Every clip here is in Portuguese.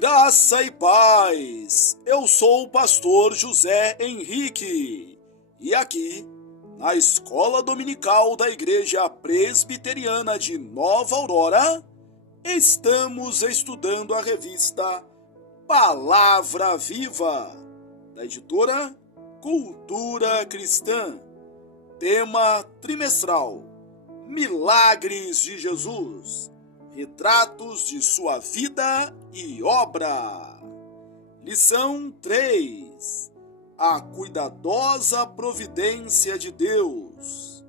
Graça e paz! Eu sou o pastor José Henrique e aqui, na Escola Dominical da Igreja Presbiteriana de Nova Aurora, estamos estudando a revista Palavra Viva, da editora Cultura Cristã. Tema trimestral: Milagres de Jesus. Retratos de sua vida e obra. Lição 3. A cuidadosa providência de Deus.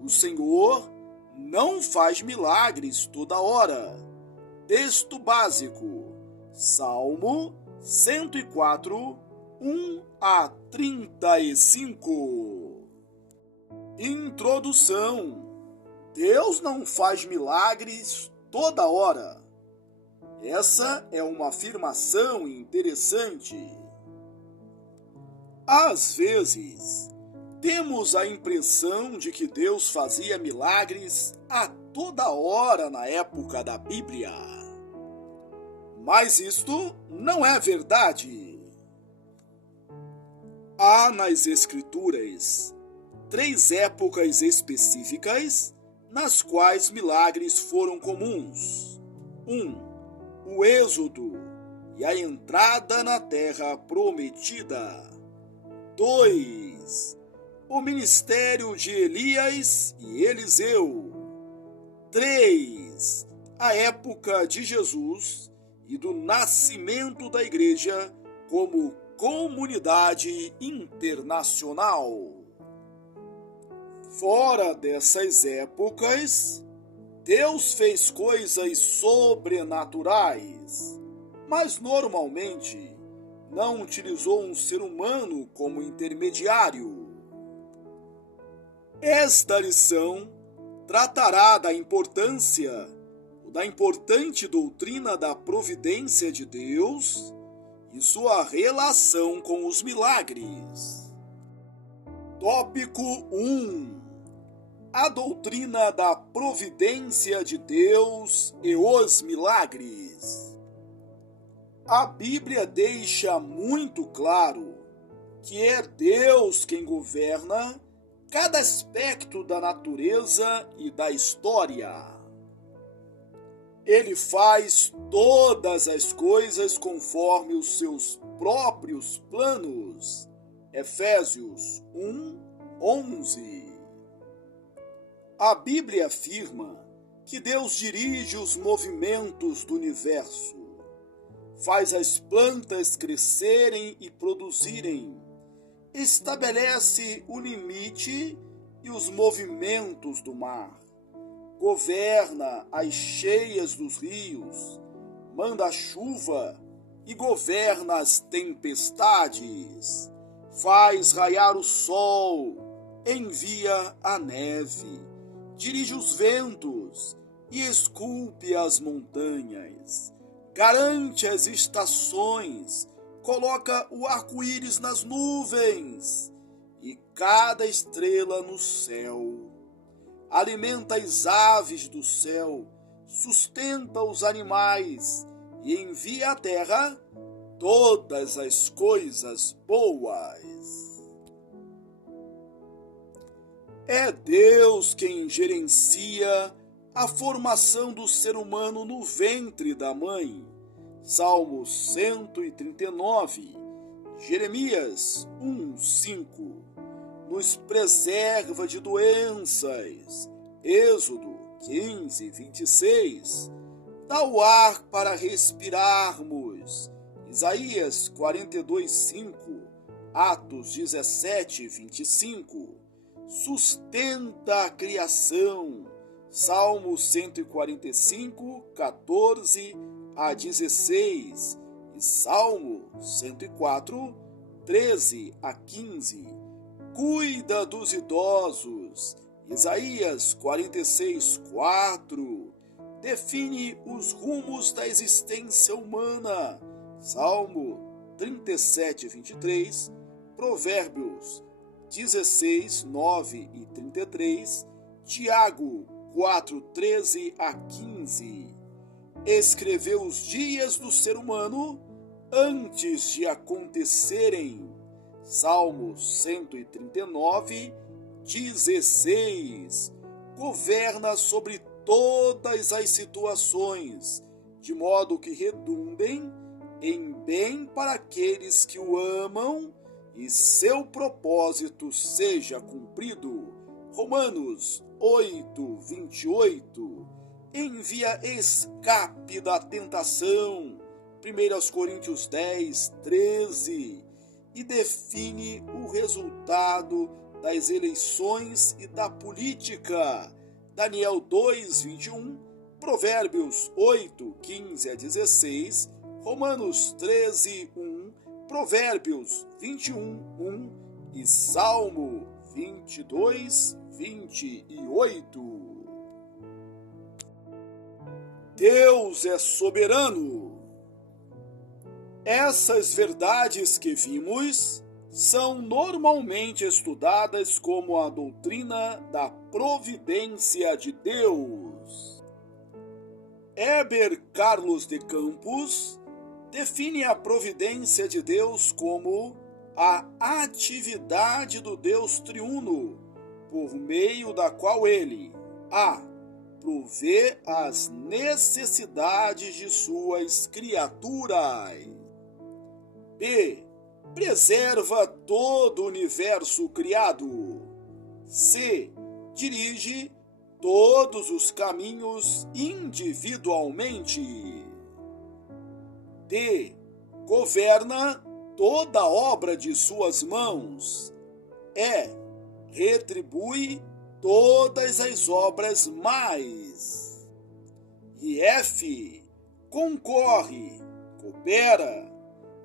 O Senhor não faz milagres toda hora. Texto básico: Salmo 104, 1 a 35. Introdução: Deus não faz milagres toda hora. Essa é uma afirmação interessante. Às vezes, temos a impressão de que Deus fazia milagres a toda hora na época da Bíblia. Mas isto não é verdade. Há nas Escrituras 3 épocas específicas nas quais milagres foram comuns. 1. O Êxodo e a entrada na Terra Prometida. 2. O ministério de Elias e Eliseu. 3. A época de Jesus e do nascimento da Igreja como comunidade internacional. Fora dessas épocas, Deus fez coisas sobrenaturais, mas normalmente não utilizou um ser humano como intermediário. Esta lição tratará da importante doutrina da providência de Deus e sua relação com os milagres. Tópico 1. A doutrina da providência de Deus e os milagres. A Bíblia deixa muito claro que é Deus quem governa cada aspecto da natureza e da história. Ele faz todas as coisas conforme os seus próprios planos. Efésios 1, 11. A Bíblia afirma que Deus dirige os movimentos do universo, faz as plantas crescerem e produzirem, estabelece o limite e os movimentos do mar, governa as cheias dos rios, manda a chuva e governa as tempestades, faz raiar o sol, envia a neve, dirige os ventos e esculpe as montanhas, garante as estações, coloca o arco-íris nas nuvens e cada estrela no céu, alimenta as aves do céu, sustenta os animais e envia à terra todas as coisas boas. É Deus quem gerencia a formação do ser humano no ventre da mãe. Salmo 139, Jeremias 1:5. Nos preserva de doenças. Êxodo 15:26. Dá o ar para respirarmos. Isaías 42:5. Atos 17:25. Sustenta a criação. Salmo 145, 14 a 16 e Salmo 104, 13 a 15. Cuida dos idosos. Isaías 46, 4. Define os rumos da existência humana. Salmo 37, 23. Provérbios 16, 9 e 33, Tiago 4, 13 a 15. escreveu os dias do ser humano antes de acontecerem. Salmos 139, 16. Governa sobre todas as situações, de modo que redundem em bem para aqueles que o amam e seu propósito seja cumprido. Romanos 8, 28. Envia escape da tentação. 1 Coríntios 10, 13. E define o resultado das eleições e da política. Daniel 2, 21. Provérbios 8, 15 a 16. Romanos 13, 1. Provérbios 21, 1. E Salmo 22, 28. Deus é soberano. Essas verdades que vimos são normalmente estudadas como a doutrina da providência de Deus. Heber Carlos de Campos define a providência de Deus como a atividade do Deus triuno, por meio da qual ele a. provê as necessidades de suas criaturas, b. preserva todo o universo criado, c. dirige todos os caminhos individualmente, d. governa toda a obra de suas mãos, e. retribui todas as obras mais, e f. concorre, coopera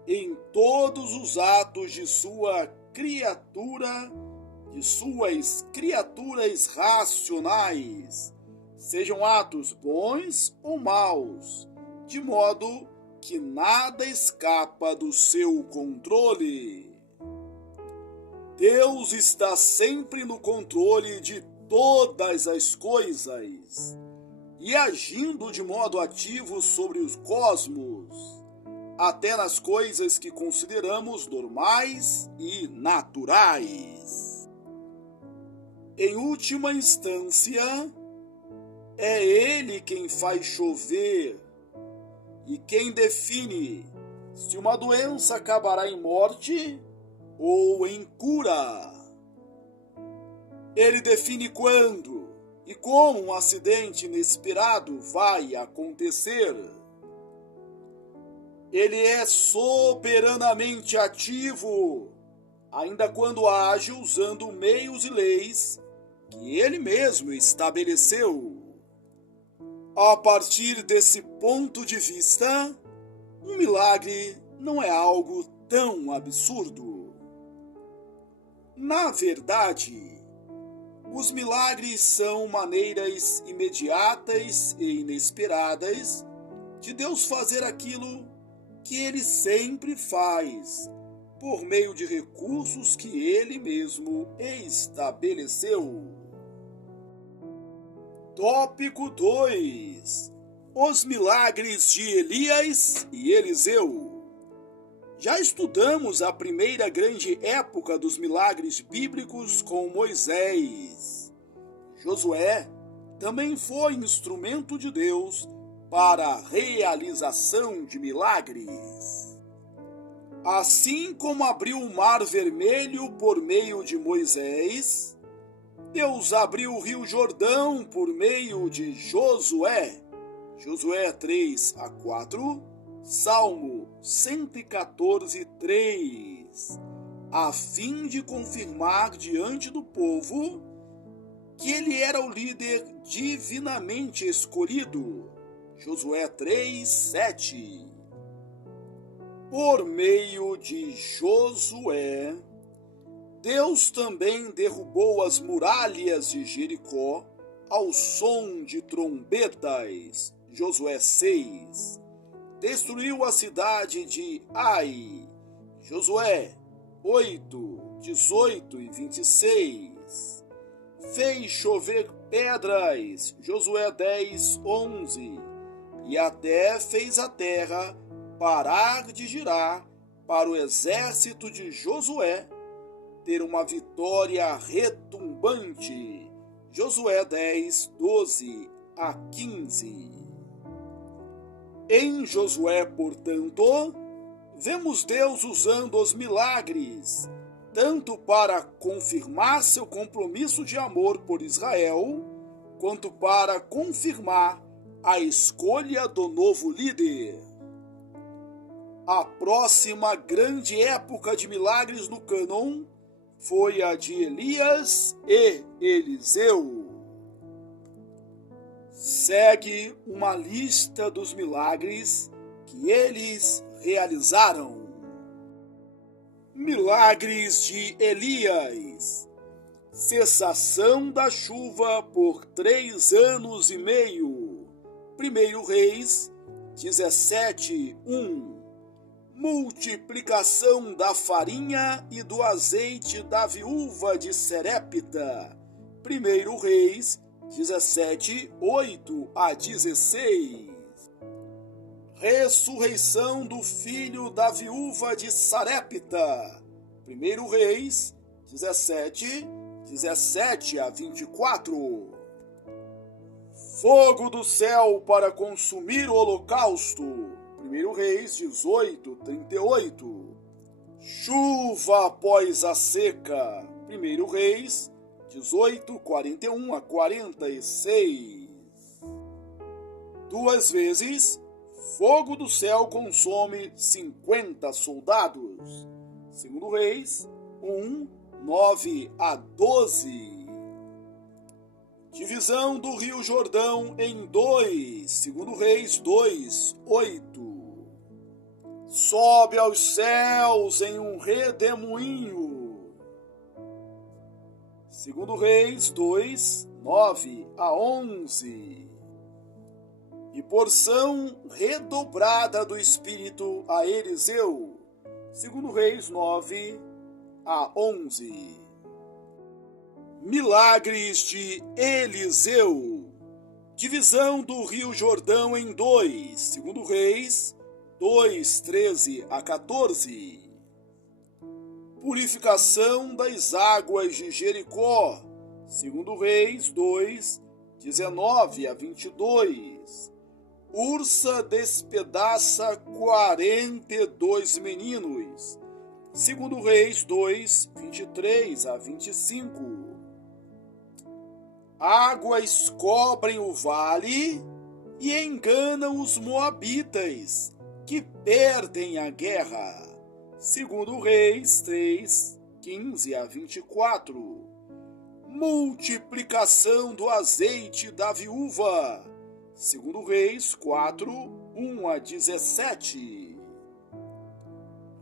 em todos os atos de sua criatura, de suas criaturas racionais, sejam atos bons ou maus, de modo que nada escapa do seu controle. Deus está sempre no controle de todas as coisas e agindo de modo ativo sobre os cosmos, até nas coisas que consideramos normais e naturais. Em última instância, é Ele quem faz chover e quem define se uma doença acabará em morte ou em cura. Ele define quando e como um acidente inesperado vai acontecer. Ele é soberanamente ativo, ainda quando age usando meios e leis que ele mesmo estabeleceu. A partir desse ponto de vista, um milagre não é algo tão absurdo. Na verdade, os milagres são maneiras imediatas e inesperadas de Deus fazer aquilo que Ele sempre faz, por meio de recursos que Ele mesmo estabeleceu. Tópico 2. Os milagres de Elias e Eliseu. Já estudamos a primeira grande época dos milagres bíblicos com Moisés. Josué também foi instrumento de Deus para a realização de milagres. Assim como abriu o Mar Vermelho por meio de Moisés, Deus abriu o Rio Jordão por meio de Josué. Josué 3 a 4, Salmo 114, 3, a fim de confirmar diante do povo que ele era o líder divinamente escolhido. Josué 3, 7. Por meio de Josué, Deus também derrubou as muralhas de Jericó ao som de trombetas. Josué 6. Destruiu a cidade de Ai. Josué 8, 18 e 26. Fez chover pedras. Josué 10, 11. e até fez a terra parar de girar para o exército de Josué ter uma vitória retumbante. Josué 10, 12 a 15. Em Josué, portanto, vemos Deus usando os milagres, tanto para confirmar seu compromisso de amor por Israel, quanto para confirmar a escolha do novo líder. A próxima grande época de milagres no cânon foi a de Elias e Eliseu. Segue uma lista dos milagres que eles realizaram. Milagres de Elias: cessação da chuva por 3 anos e meio. 1 Reis 17, 1. Multiplicação da farinha e do azeite da viúva de Serepta. 1 Reis 17, 8 a 16. Ressurreição do filho da viúva de Sarepta. 1 Reis 17, 17 a 24. Fogo do céu para consumir o holocausto. 1 Reis 18, 38. Chuva após a seca. 1 Reis 18, 41 a 46. 2 vezes, fogo do céu consome 50 soldados. 2 Reis 1, 9 a 12. Divisão do Rio Jordão em 2. 2 Reis 2, 8. Sobe aos céus em um redemoinho. 2 Reis 2, 9 a 11. E porção redobrada do Espírito a Eliseu. 2 Reis 9 a 11. Milagres de Eliseu. Divisão do Rio Jordão em 2. 2 Reis 2, 13 a 14. Purificação das águas de Jericó. 2 Reis 2, 19 a 22. Ursa despedaça 42 meninos. 2 Reis 2, 23 a 25. Águas cobrem o vale e enganam os moabitas, que perdem a guerra. 2 Reis 3, 15 a 24. Multiplicação do azeite da viúva. 2 Reis 4, 1 a 17.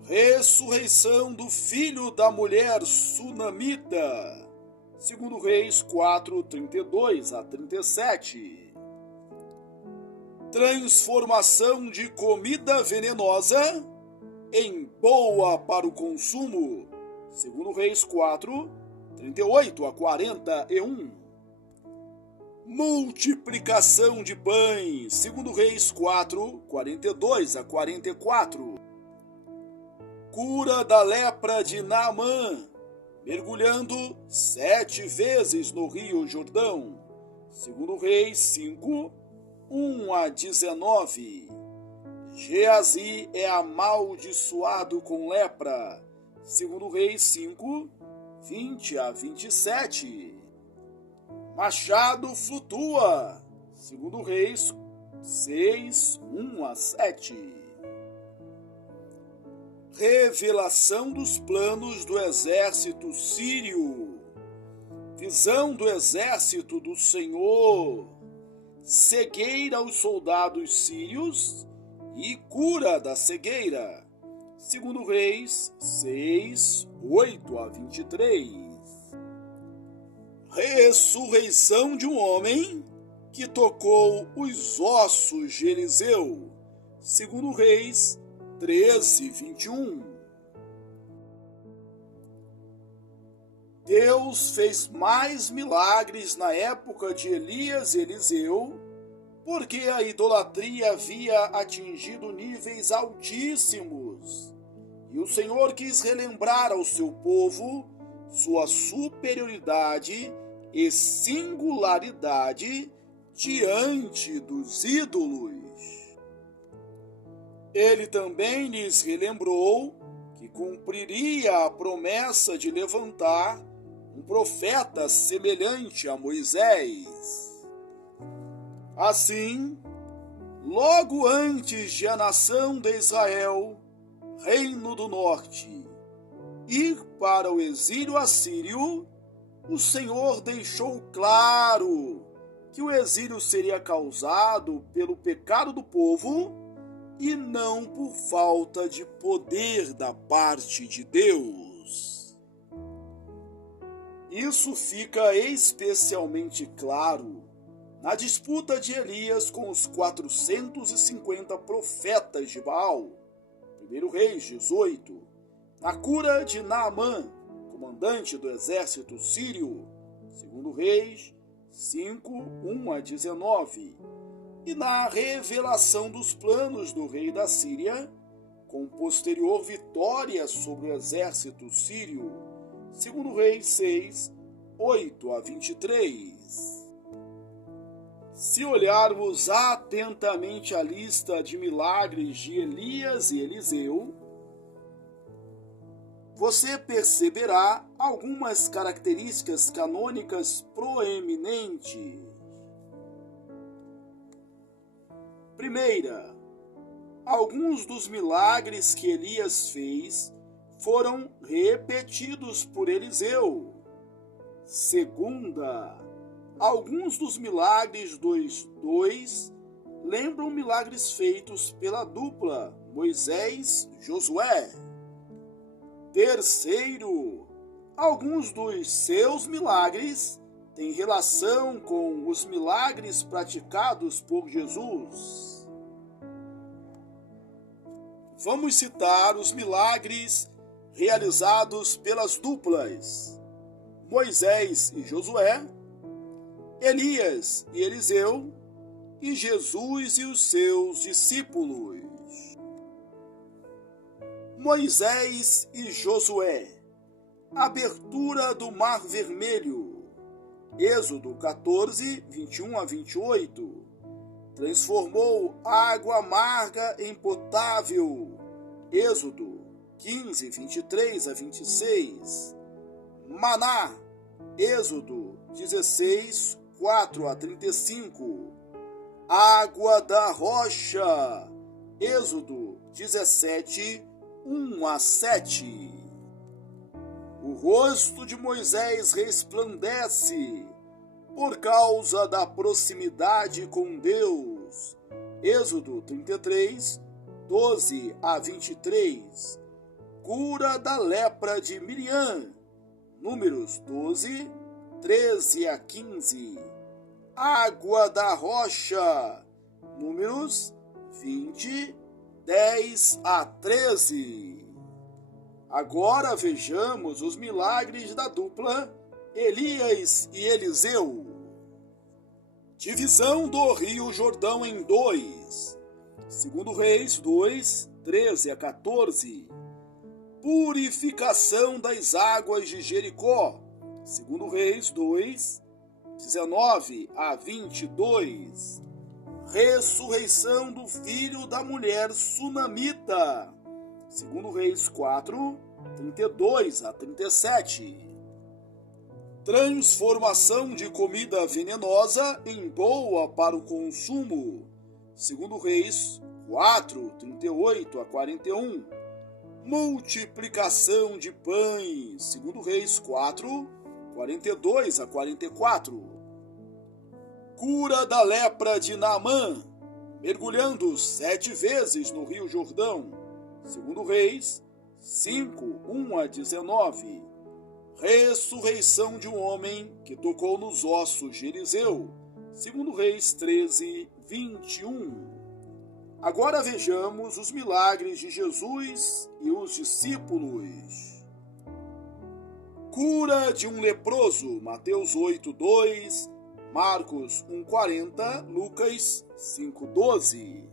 Ressurreição do filho da mulher sunamita. 2 Reis 4, 32 a 37. Transformação de comida venenosa em boa para o consumo. 2 Reis 4, 38 a 41. Multiplicação de pães. 2 Reis 4, 42 a 44. Cura da lepra de Naamã, mergulhando 7 vezes no Rio Jordão. 2 Reis 5, 1 a 19. Geazi é amaldiçoado com lepra. 2 Reis 5, 20 a 27. Machado flutua. 2 Reis 6, 1 a 7. Revelação dos planos do exército sírio. Visão do exército do Senhor. Cegueira aos soldados sírios e cura da cegueira. 2 Reis 6, 8 a 23. Ressurreição de um homem que tocou os ossos de Eliseu. 2 Reis 13, 21. Deus fez mais milagres na época de Elias e Eliseu, porque a idolatria havia atingido níveis altíssimos, e o Senhor quis relembrar ao seu povo sua superioridade e singularidade diante dos ídolos. Ele também lhes relembrou que cumpriria a promessa de levantar um profeta semelhante a Moisés. Assim, logo antes de a nação de Israel, reino do norte, ir para o exílio assírio, o Senhor deixou claro que o exílio seria causado pelo pecado do povo e não por falta de poder da parte de Deus. Isso fica especialmente claro na disputa de Elias com os 450 profetas de Baal, 1 Reis 18, na cura de Naamã, comandante do exército sírio, 2 Reis 5, 1 a 19, e na revelação dos planos do rei da Síria, com posterior vitória sobre o exército sírio, 2 Reis 6, 8 a 23. Se olharmos atentamente a lista de milagres de Elias e Eliseu, você perceberá algumas características canônicas proeminentes. Primeira, alguns dos milagres que Elias fez foram repetidos por Eliseu. Segunda, alguns dos milagres dos dois lembram milagres feitos pela dupla Moisés-Josué. Terceiro, alguns dos seus milagres têm relação com os milagres praticados por Jesus. Vamos citar os milagres realizados pelas duplas Moisés e Josué, Elias e Eliseu, e Jesus e os seus discípulos. Moisés e Josué. Abertura do Mar Vermelho. Êxodo 14, 21 a 28. Transformou água amarga em potável. Êxodo 15, 23 a 26. Maná. Êxodo 16, 4 a 35. Água da rocha. Êxodo 17, 1 a 7. O rosto de Moisés resplandece por causa da proximidade com Deus. Êxodo 33, 12 a 23. Cura da lepra de Miriam. Números 12, 13 a 15. Água da rocha. Números 20, 10 a 13. Agora vejamos os milagres da dupla Elias e Eliseu. Divisão do Rio Jordão em dois. 2 Reis 2, 13 a 14. Purificação das águas de Jericó. 2 Reis 2, 19 a 22. Ressurreição do filho da mulher sunamita. 2 Reis 4, 32 a 37. Transformação de comida venenosa em boa para o consumo. 2 Reis 4, 38 a 41. Multiplicação de pães. 2 Reis 4, 42 a 44. Cura da lepra de Naamã, mergulhando 7 vezes no Rio Jordão. 2 Reis 5, 1 a 19. Ressurreição de um homem que tocou nos ossos de Eliseu. 2 Reis 13, 21. Agora vejamos os milagres de Jesus e os discípulos. Cura de um leproso. Mateus 8, 2, Marcos 1,40, Lucas 5,12.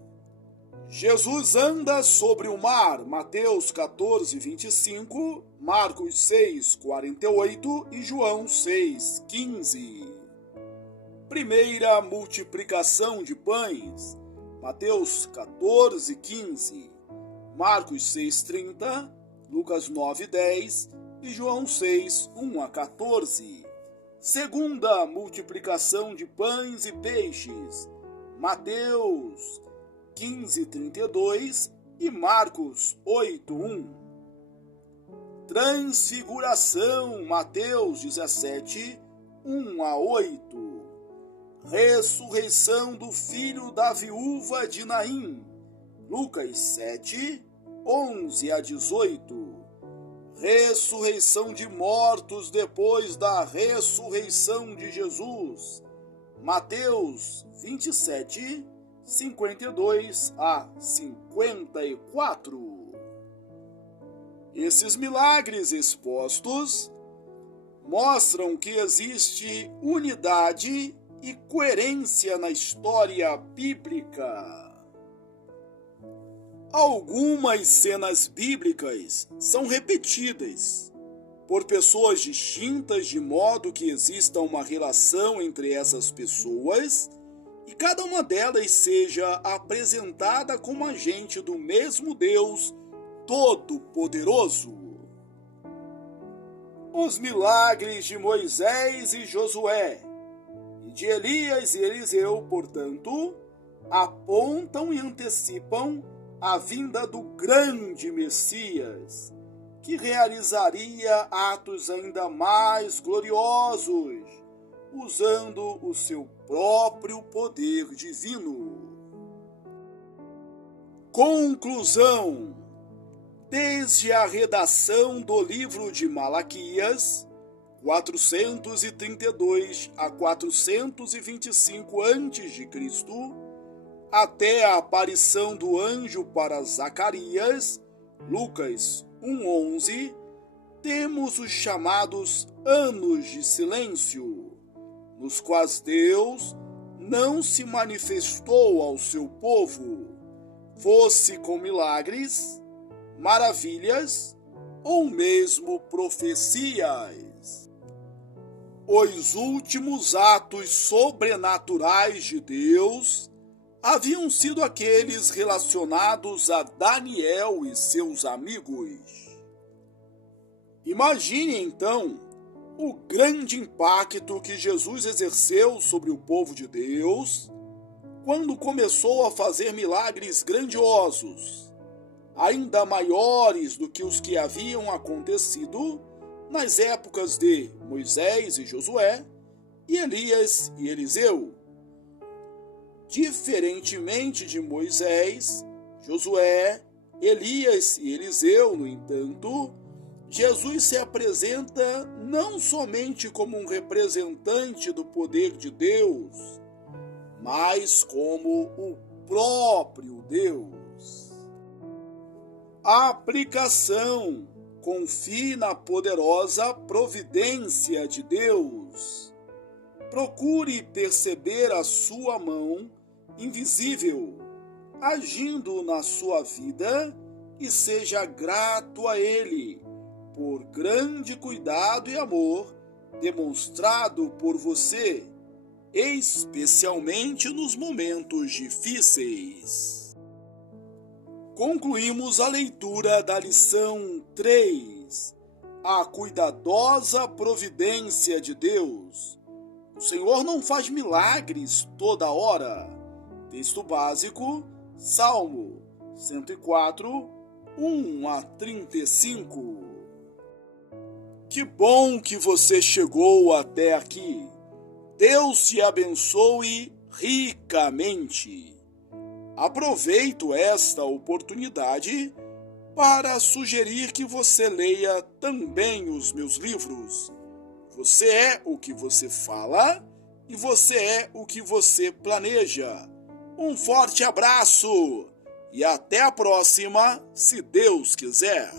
Jesus anda sobre o mar, Mateus 14,25, Marcos 6,48 e João 6,15. Primeira multiplicação de pães, Mateus 14,15, Marcos 6,30, Lucas 9,10 e João 6,1-14. Segunda multiplicação de pães e peixes, Mateus 15:32 e Marcos 8:1. Transfiguração, Mateus 17:1-8. Ressurreição do filho da viúva de Naim, Lucas 7:11-18. Ressurreição de mortos depois da ressurreição de Jesus, Mateus 27:52-54. Esses milagres expostos mostram que existe unidade e coerência na história bíblica. Algumas cenas bíblicas são repetidas por pessoas distintas, de modo que exista uma relação entre essas pessoas e cada uma delas seja apresentada como agente do mesmo Deus Todo-Poderoso. Os milagres de Moisés e Josué e de Elias e Eliseu, portanto, apontam e antecipam a vinda do grande Messias, que realizaria atos ainda mais gloriosos, usando o seu próprio poder divino. Conclusão: desde a redação do livro de Malaquias, 432 a 425 a.C., até a aparição do anjo para Zacarias, Lucas 1:11, temos os chamados anos de silêncio, nos quais Deus não se manifestou ao seu povo, fosse com milagres, maravilhas ou mesmo profecias. Os últimos atos sobrenaturais de Deus haviam sido aqueles relacionados a Daniel e seus amigos. Imagine então o grande impacto que Jesus exerceu sobre o povo de Deus quando começou a fazer milagres grandiosos, ainda maiores do que os que haviam acontecido nas épocas de Moisés e Josué, e Elias e Eliseu. Diferentemente de Moisés, Josué, Elias e Eliseu, no entanto, Jesus se apresenta não somente como um representante do poder de Deus, mas como o próprio Deus. A aplicação: confie na poderosa providência de Deus. Procure perceber a sua mão invisível agindo na sua vida e seja grato a Ele por grande cuidado e amor demonstrado por você, especialmente nos momentos difíceis. Concluímos a leitura da lição 3, a cuidadosa providência de Deus. O Senhor não faz milagres toda hora. Texto básico, Salmo 104, 1-35. Que bom que você chegou até aqui. Deus te abençoe ricamente. Aproveito esta oportunidade para sugerir que você leia também os meus livros. Você é o que você fala e você é o que você planeja. Um forte abraço e até a próxima, se Deus quiser.